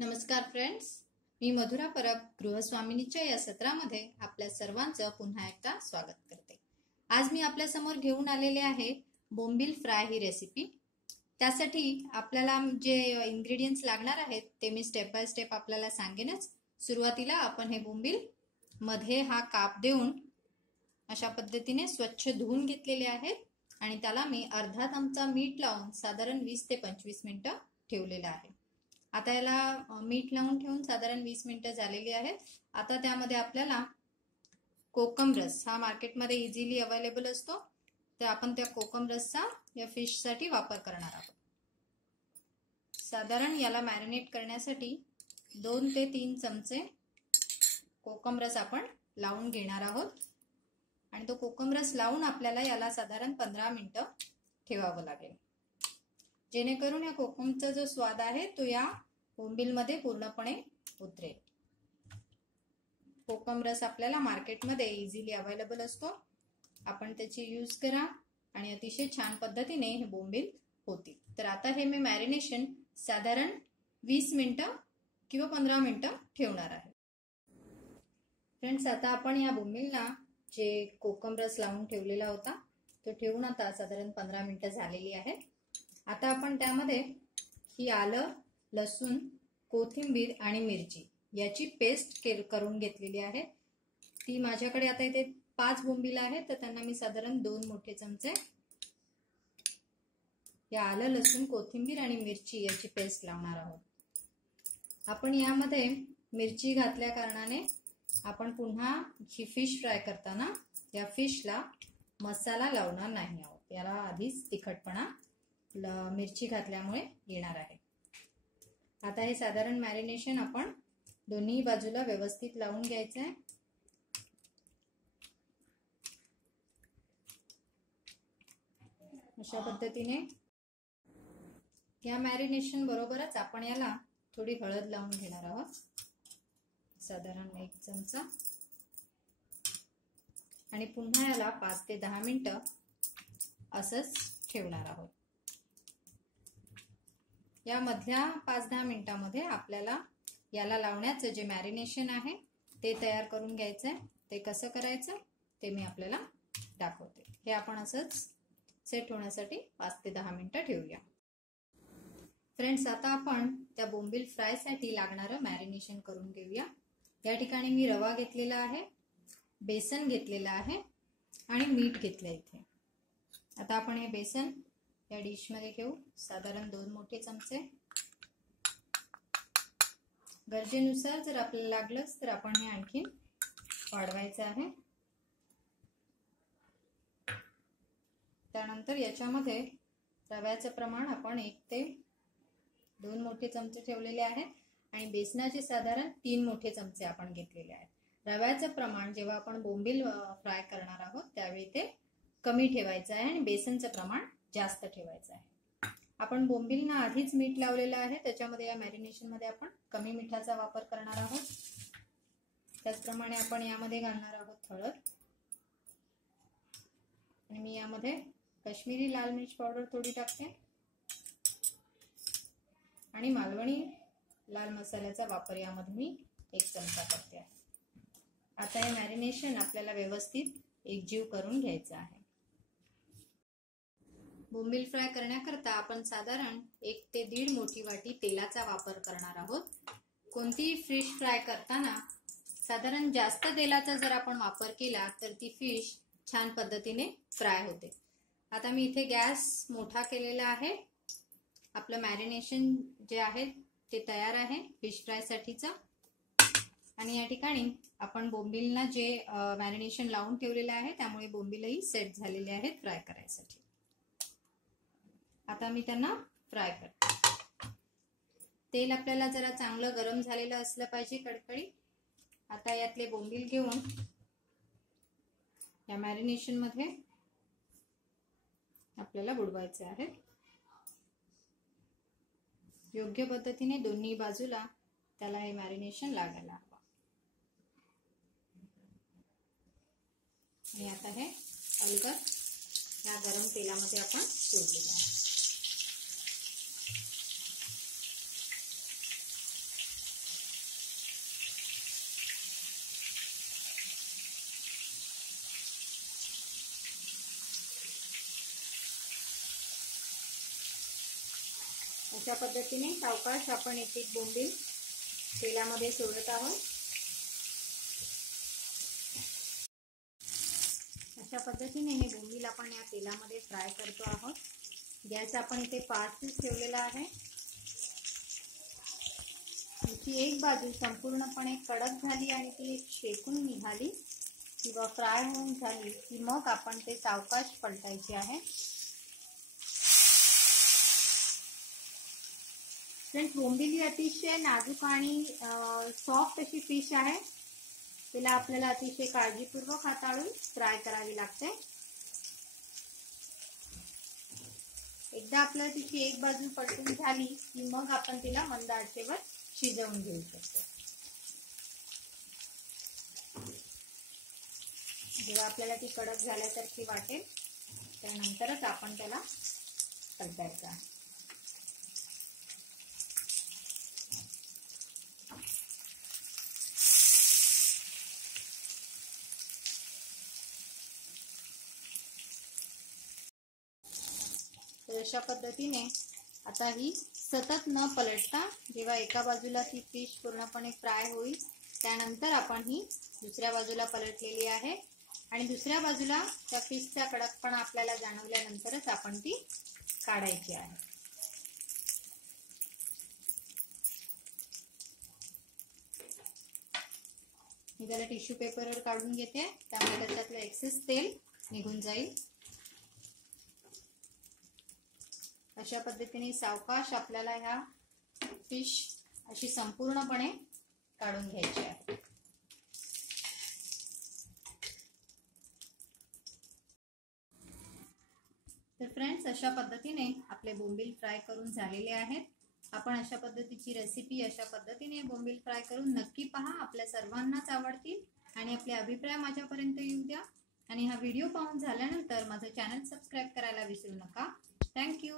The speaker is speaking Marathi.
नमस्कार फ्रेंड्स, मी मधुरा परब गृहस्वामिनीच्या या सत्रामध्ये आपल्या सर्वांचं पुन्हा एकदा स्वागत करते। आज मी आपल्या समोर घेऊन आलेले आहे बोंबील फ्राय ही रेसिपी। त्यासाठी आपल्याला जे इंग्रेडिएंट्स लागणार आहेत ते मी स्टेप बाय स्टेप आपल्याला सांगेनच। सुरुवातीला आपण हे बोंबील मध्ये हा काप देऊन अशा पद्धतीने स्वच्छ धुवून घेतलेले आहेत आणि त्याला मी अर्धा चमचा मीठ लावून साधारण 20 ते 25 मिनिटं ठेवलेले आहे। आता याला मीठ लावून ठेवून साधारण 20 मिनिटं झालेली आहेत। आता त्यामध्ये आपल्याला कोकम रस हा मार्केटमध्ये इझिली अवेलेबल असतो, तर आपण त्या कोकम रसचा या फिश साठी वापर करणार आहोत। साधारण याला मॅरिनेट करण्यासाठी 2 ते 3 चमचे कोकम रस आपण लावून घेणार आहोत आणि तो कोकम रस लावून आपल्याला याला साधारण 15 मिनिटं ठेवावं लागेल, जेणेकरून या कोकमचा जो स्वाद आहे तो या बोंबील मध्ये पूर्णपणे उतरेल। कोकम रस आपल्याला मार्केटमध्ये इझिली अवेलेबल असतो, आपण त्याची यूज करा आणि अतिशय छान पद्धतीने हे बोंबील होतील। तर आता हे मी मॅरिनेशन साधारण 20 मिनिटं किंवा 15 मिनिटं ठेवणार आहे। फ्रेंड्स, आता आपण या बोंबीलला जे कोकम रस लावून ठेवलेला होता तो ठेवून आता साधारण 15 मिनिटं झालेली आहे। आता आपण त्यामध्ये ही आलं, लसूण, कोथिंबीर आणि मिरची याची पेस्ट करून घेतलेली आहे। ती माझ्याकडे आता इथे 5 बोंबील आहेत, तर त्यांना मी साधारण 2 मोठे चमचे या आलं, लसूण, कोथिंबीर आणि मिरची याची पेस्ट लावणार आहोत। आपण यामध्ये मिरची घातल्या कारणाने आपण पुन्हा ही फिश फ्राय करताना या फिशला मसाला लावणार नाही आहोत। याला आधीच तिखटपणा मिरची घातल्यामुळे येणार आहे। आता हे साधारण मॅरिनेशन आपण दोन्ही बाजूला व्यवस्थित लावून घ्यायचं आहे। अशा पद्धतीने या मॅरिनेशन बरोबरच आपण याला थोडी हळद लावून घेणार आहोत, साधारण 1 चमचा, आणि पुन्हा याला 5 ते 10 मिनिटं असंच ठेवणार आहोत। या मधल्या 5-10 मिनिटांमध्ये आपल्याला याला लावण्याचं जे मॅरिनेशन आहे ते तयार करून घ्यायचंय। ते कसं करायचं ते मी आपल्याला दाखवते। हे आपण असंच सेट होण्यासाठी 5 ते 10 मिनिटं ठेवूया। फ्रेंड्स, आता आपण त्या बोंबील फ्राय साठी लागणारं मॅरिनेशन करून घेऊया। या ठिकाणी मी रवा घेतलेला आहे, बेसन घेतलेला आहे आणि मीठ घेतलंय इथे। आता आपण हे बेसन या डिश मध्ये घेऊ, साधारण 2 मोठे चमचे। गरजेनुसार जर आपल्याला लागलंच तर आपण हे आणखी वाढवायचं आहे। त्यानंतर याच्यामध्ये रव्याचं प्रमाण आपण 1 ते 2 मोठे चमचे ठेवलेले आहेत आणि बेसनाचे साधारण 3 मोठे चमचे आपण घेतलेले आहेत। रव्याचं प्रमाण जेव्हा आपण बोंबील फ्राय करणार आहोत त्यावेळी ते कमी ठेवायचं आहे आणि बेसनचं प्रमाण जास्त ठेवायचं आहे। आपण बोंबीलना आधीच मीठ लावलेलं आहे, त्याच्यामध्ये या मॅरिनेशन मध्ये आपण कमी मिठाचा वापर करणार आहोत। त्याचप्रमाणे आपण यामध्ये घालणार आहोत हळद, आणि मी यामध्ये काश्मीरी लाल मिर्च पावडर थोडी टाकते आणि मालवणी लाल मसाल्याचा वापर यामध्ये मी 1 चमचा करते आहे। आता हे मॅरिनेशन आपल्याला व्यवस्थित एकजीव करून घ्यायचं आहे। बोंबील फ्राय करण्याकरता आपण साधारण 1 ते 1.5 मोठी वाटी तेलाचा वापर करणार आहोत। कोणतीही फिश फ्राय करताना साधारण जास्त तेलाचा जर आपण वापर केला तर ती फिश छान पद्धतीने फ्राय होते। आता मी इथे गॅस मोठा केलेला आहे। आपलं मॅरिनेशन जे आहे ते तयार आहे फिश फ्राय साठीचं, आणि या ठिकाणी आपण बोंबीलना जे मॅरिनेशन लावून ठेवलेलं आहे त्यामुळे बोंबीलही सेट झालेले आहेत फ्राय करायसाठी। आता मी त्यांना फ्राय करते। तेल आपल्याला जरा चांगलं गरम झालेलं असलं पाहिजे, कडकडीत। आता यातले बोंबील घेऊन या मॅरिनेशन मध्ये आपल्याला बुडवायचे आहे। योग्य पद्धतीने दोन्ही बाजूला त्याला हे मॅरिनेशन लागायला हवं। आणि आता हे अलगद या गरम तेलामध्ये आपण सोडलेलं आहे। अशा पद्धतीने सावकाश आपण एक एक बोंबील तेलामध्ये सोडत आहोत। अशा पद्धतीने हे बोंबील आपण या तेलामध्ये फ्राय करतो आहोत। गॅस आपण इथे 5 ठेवलेला आहे। याची एक बाजू संपूर्णपणे कडक झाली आणि ती शेकून निघाली किंवा फ्राय होऊन झाली की मग आपण ते सावकाश पलटायचे आहे। फ्रेंड्स, बोंबील ही अतिशय नाजूक आणि सॉफ्ट अशी फिश आहे। तिला आपल्याला अतिशय काळजीपूर्वक हाताळून फ्राय करावी लागते। एकदा आपल्याला तिची एक बाजू पलटून झाली की मग आपण तिला मंद आचेवर शिजवून घेऊ शकतो। जेव्हा आपल्याला ती कडक झाल्यासारखी वाटेल त्यानंतरच आपण त्याला पलटायचं आहे। तर अशा पद्धतीने आता ही सतत न पलटता जेव्हा एका बाजूला ती फिश पूर्णपणे फ्राय होईल त्यानंतर आपण ही दुसऱ्या बाजूला पलटलेली आहे आणि दुसऱ्या बाजूला त्या फिशचा कडकपणा आपल्याला जाणवल्यानंतरच आपण ती काढायची आहे। मी त्याला टिश्यू पेपरवर काढून घेते, त्यामुळे त्याच्यातलं एक्सेस तेल निघून जाईल। अशा पद्धतीने सावकाश आपल्याला ह्या फिश अशी संपूर्णपणे काढून घ्यायची आहे। तर फ्रेंड्स, अशा पद्धतीने आपले बोंबील फ्राय करून झालेले आहेत। आपण अशा पद्धतीची रेसिपी अशा पद्धतीने बोंबील फ्राय करून नक्की पहा, आपल्या सर्वांनाच आवडतील आणि आपले अभिप्राय माझ्यापर्यंत येऊ द्या। आणि हा व्हिडिओ पाहून झाल्यानंतर माझं चॅनल सबस्क्राईब करायला विसरू नका। थँक्यू।